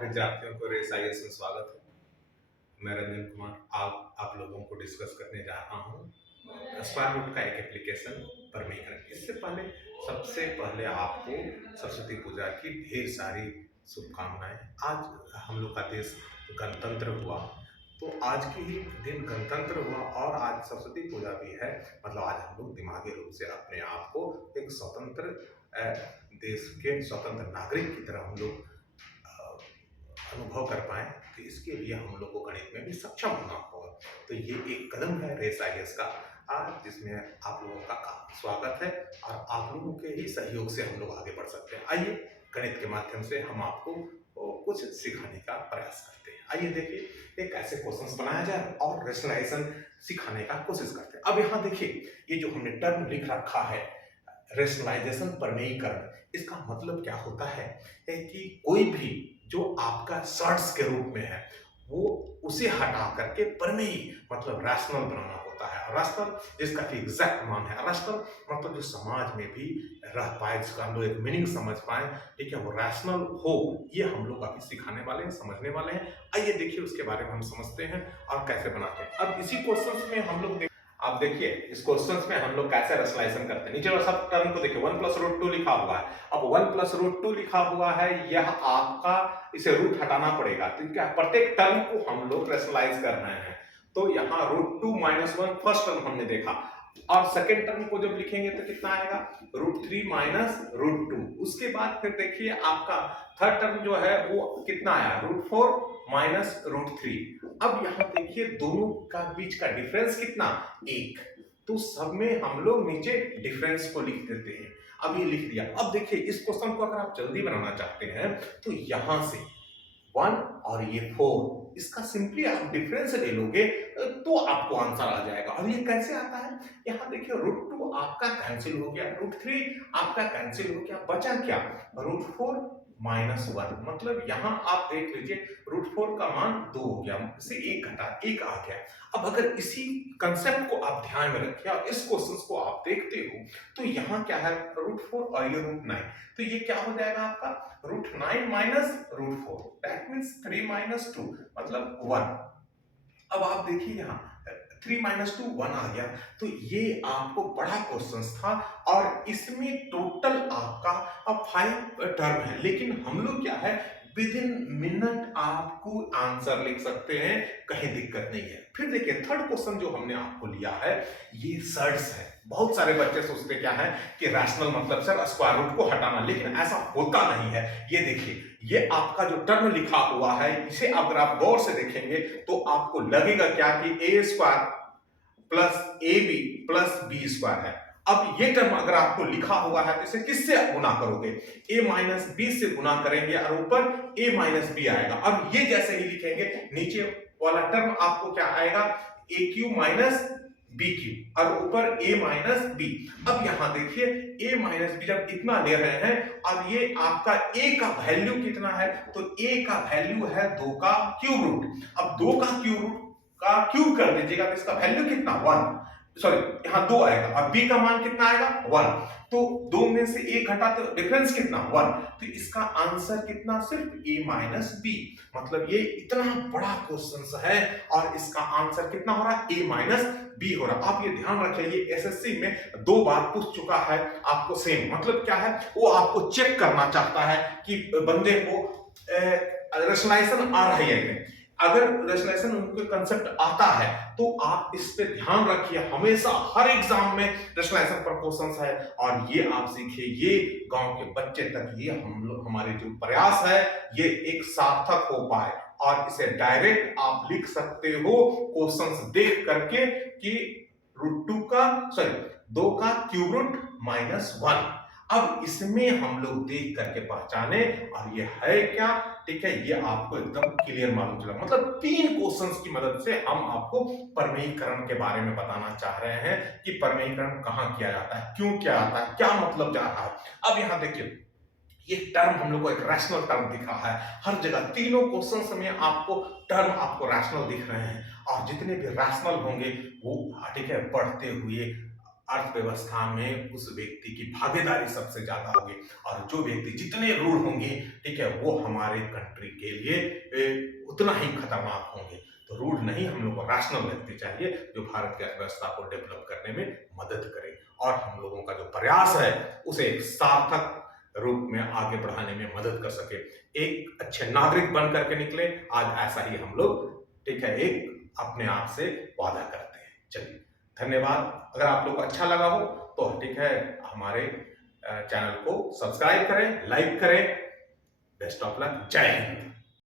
विद्यार्थियों को race IAS में स्वागत है। मैं रंजन कुमार आप लोगों को डिस्कस करने जा रहा हूँ स्क्वायर रूट का एक एप्लीकेशन प्रमेयकरण। इससे पहले सबसे पहले आपको सरस्वती पूजा की ढेर सारी शुभकामनाएं। आज हम लोग का देश गणतंत्र हुआ, तो आज के ही दिन गणतंत्र हुआ और आज सरस्वती पूजा भी है। मतलब आज हम लोग दिमागी रूप से अपने आप को एक स्वतंत्र देश के स्वतंत्र नागरिक की तरह हम लोग अनुभव कर पाए। तो इसके लिए हम लोग को गणित में भी सक्षम होना होगा। तो ये एक कदम है रेस आईएएस का आज, जिसमें आप लोगों का स्वागत है और आप लोगों के ही सहयोग से हम लोग आगे बढ़ सकते हैं। आइए गणित के माध्यम से हम आपको कुछ सिखाने का प्रयास करते हैं। आइए देखिए एक ऐसे क्वेश्चंस बनाया जाए और रेशनलाइजेशन सिखाने का कोशिश करते हैं। अब यहाँ देखिए ये जो हमने टर्म लिख रखा है रेशनलाइजेशन प्रमेयीकरण, इसका मतलब क्या होता है कि कोई भी जो आपका शर्ट्स के रूप में है वो उसे हटा करके प्रमेय मतलब रैशनल बनाना होता है। रैशनल जिसका कि एग्जैक्ट मान है, रैशनल मतलब जो समाज में भी रह पाए, जिसका हम लोग एक मीनिंग समझ पाए, ठीक है, वो रैशनल हो। ये हम लोग अभी सिखाने वाले हैं, समझने वाले हैं। आइए देखिए उसके बारे में हम समझते हैं और कैसे बनाते हैं। अब इसी क्वेश्चन में हम लोग आप देखिए इस क्वेश्चन में हम लोग कैसे रेशनलाइजेशन करते हैं। नीचे वाला सब टर्म को देखिए 1 प्लस रूट 2 लिखा हुआ है। अब 1 प्लस रूट 2 लिखा हुआ है, यह आपका इसे रूट हटाना पड़ेगा। तो क्या प्रत्येक टर्म को हम लोग रेशनलाइज कर रहे हैं। तो यहाँ रूट 2 माइनस 1 फर्स्ट टर्म हमने देखा और सेकेंड टर्म को जब लिखेंगे तो कितना आएगा रूट 3 माइनस रूट 2। उसके बाद फिर देखिए आपका थर्ड टर्म जो है वो कितना आया रूट 4 माइनस रूट 3। अब यहाँ देखिए दोनों का बीच का डिफरेंस कितना 1। तो सब में हम लोग नीचे डिफरेंस को लिख देते हैं। अब ये लिख दिया। अब देखिए इस क्वेश्चन को अगर आप जल्दी बनाना चाहते हैं तो यहां से 1 और ये 4 इसका सिंपली आप डिफरेंस ले लोगे तो आपको आंसर आ जाएगा। और ये कैसे आता है, यहाँ देखिए रूट 2 आपका कैंसिल हो गया, रूट 3 आपका कैंसिल हो गया, बचा क्या रूट 4 माइनस 1। मतलब यहाँ आप देख लीजिए रूट 4 का मान 2 हो गया, इसे 1 घटा 1 आ गया। अब अगर इसी कंसेप्ट को आप ध्यान में रखें और इस क्वेश्चन को आप देखते हो तो यहाँ क्या है रूट 4 और ये रूट 9, तो ये क्या हो जाएगा आपका root 9 minus root 4, that means 3 minus 2 मतलब 1। अब आप देखिए यहाँ 3 माइनस 2 1 आ गया। तो ये आपको बड़ा क्वेश्चन था और इसमें टोटल आपका अब 5 टर्म है, लेकिन हम लोग क्या है विद इन मिनट आपको आंसर लिख सकते हैं, कहीं दिक्कत नहीं है। फिर देखिए थर्ड क्वेश्चन जो हमने आपको लिया है ये सर्ट्स है। बहुत सारे बच्चे सोचते क्या है कि रैशनल मतलब सर स्क्वायर रूट को हटाना, लेकिन ऐसा होता नहीं है। ये देखिए ये आपका जो टर्म लिखा हुआ है इसे अगर आप गौर से देखेंगे तो आपको लगेगा क्या कि A square plus A B plus B square है। अब ये टर्म अगर आपको लिखा हुआ है तो इसे किससे गुना करोगे, ए माइनस बी से गुना करेंगे और ऊपर ए माइनस बी आएगा। अब ये जैसे ही लिखेंगे नीचे वाला टर्म आपको क्या आएगा ए क्यू माइनस बी क्यू और ऊपर ए माइनस बी। अब यहां देखिए ए माइनस बी जब इतना ले रहे हैं और ये आपका ए का वैल्यू कितना है तो ए का वैल्यू है 2 का क्यूब रूट। अब 2 का क्यूब रूट का क्यूब कर दीजिएगा तो इसका वैल्यू कितना 1, सॉरी यहाँ 2 आएगा और b का मान कितना आएगा 1। तो 2 में से 1 घटा तो डिफरेंस कितना 1। तो इसका आंसर कितना सिर्फ a माइनस बी। मतलब ये इतना बड़ा क्वेश्चन है और इसका आंसर कितना हो रहा है a माइनस बी हो रहा। आप ये ध्यान रखिए ये एसएससी में 2 बार पूछ चुका है आपको सेम। मतलब क्या है वो आपको चेक करना चाहता है कि बंदे को रेशनलाइजेशन आ रही है नहीं। अगर रेशनलाइजेशन उनको कंसेप्ट आता है तो आप इस पे ध्यान रखिए, हमेशा हर एग्जाम में रेशनलाइजेशन पर क्वेश्चंस है और ये आप सीखिए, ये गांव के बच्चे तक ये हम लोग हमारे जो प्रयास है ये एक सार्थक हो पाए और इसे डायरेक्ट आप लिख सकते हो क्वेश्चंस देख करके कि रूट 2 का सॉरी 2 का क्यूब रूट माइनस 1। अब इसमें हम लोग देख करके पहचाने और ये है क्या, ठीक है, ये आपको एकदम क्लियर मालूम चला। मतलब 3 क्वेश्चंस की मदद से हम आपको प्रमेयीकरण के बारे में बताना चाह रहे हैं कि प्रमेयीकरण कहां किया जाता है, क्यों किया जाता है, क्या मतलब जा रहा है। अब यहां देखिए ये टर्म हम लोग को एक रैशनल टर्म दिख रहा है हर जगह, तीनों क्वेश्चंस में आपको टर्म आपको रैशनल दिख रहे हैं और जितने भी रैशनल होंगे वो ठीक है बढ़ते हुए अर्थव्यवस्था में उस व्यक्ति की भागीदारी सबसे ज्यादा होगी, और जो व्यक्ति जितने रूढ़ होंगे, ठीक है, वो हमारे कंट्री के लिए उतना ही खतरनाक होंगे। तो रूढ़ नहीं, हम लोग को रैशनल व्यक्ति चाहिए जो भारत की अर्थव्यवस्था को डेवलप करने में मदद करे, और हम लोगों का जो प्रयास है उसे एक सार्थक रूप में आगे बढ़ाने में मदद कर सके, एक अच्छे नागरिक बन करके निकले। आज ऐसा ही हम लोग, ठीक है, एक अपने आप से वादा करते हैं। चलिए, धन्यवाद। अगर आप लोग को अच्छा लगा हो तो ठीक है, हमारे चैनल को सब्सक्राइब करें, लाइक करें। Best of luck. जय हिंद।